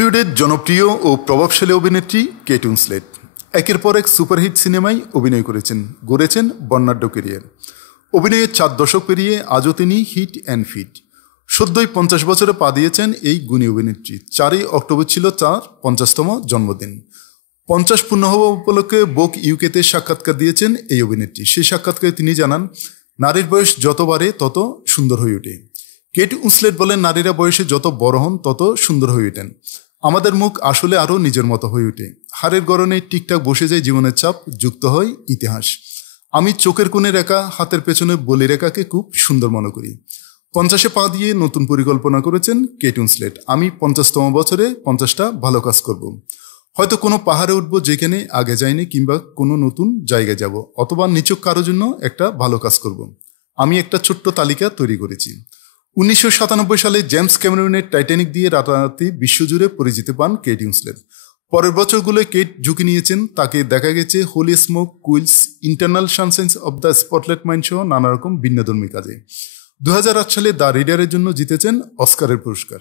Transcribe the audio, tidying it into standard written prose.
বলিউডের জনপ্রিয় ও প্রভাবশালী অভিনেত্রী কেট উইন্সলেট একের পর এক সুপারহিট সিনেমায় অভিনয় করেছেন, গড়েছেন বর্ণাঢ্য ক্যারিয়ার। অভিনয়ের 4 দশক পেরিয়ে আজও তিনি হিট অ্যান্ড ফিট। সদ্যই 50 বছরে পা দিয়েছেন এই গুণী অভিনেত্রী। 4ই অক্টোবর ছিল তার 50তম জন্মদিন। 50 পূর্ণ হওয়া উপলক্ষে ভোগ ইউকেতে সাক্ষাৎকার দিয়েছেন এই অভিনেত্রী। সেই সাক্ষাৎকারে তিনি জানান, নারীর বয়স যত বাড়ে তত সুন্দর হয়ে ওঠে। কেট উইন্সলেট বলেন, নারীরা বয়সে যত বড় হন তত সুন্দর হয়ে ওঠেন। আমাদের মুখ আসলে আরও নিজের মতো হয়ে ওঠে। হাড়ের গড়নে ঠিকঠাক বসে যায় জীবনের চাপ, যুক্ত হয় ইতিহাস। আমি চোখের কোণে রেখা, হাতের পেছনে বলি রেখাকে খুব সুন্দর মনে করি। 50-এ পা দিয়ে নতুন পরিকল্পনা করেছেন কেট উইন্সলেট। আমি 50তম বছরে 50টা ভালো কাজ করব। হয়তো কোনো পাহাড়ে উঠবো যেখানে আগে যায়নি, কিংবা কোনো নতুন জায়গায় যাব, অথবা নিছক কারোর জন্য একটা ভালো কাজ করব। আমি একটা ছোট্ট তালিকা তৈরি করেছি। 1997 সালে জেমস ক্যামেরনের টাইটানিক দিয়ে রাতারাতি বিশ্বজুড়ে পরিচিতি পান কেট উইন্সলেট। পরের বছরগুলোয় কেট ঝুঁকি নিয়েছেন। তাকে দেখা গেছে holy smoke, quills, eternal sunshine of the spotless mind সহ নানা রকম ভিন্নধর্মী কাজে। 2008 সালে দ্য রিডারের জন্য জিতেছেন অস্কারের পুরস্কার।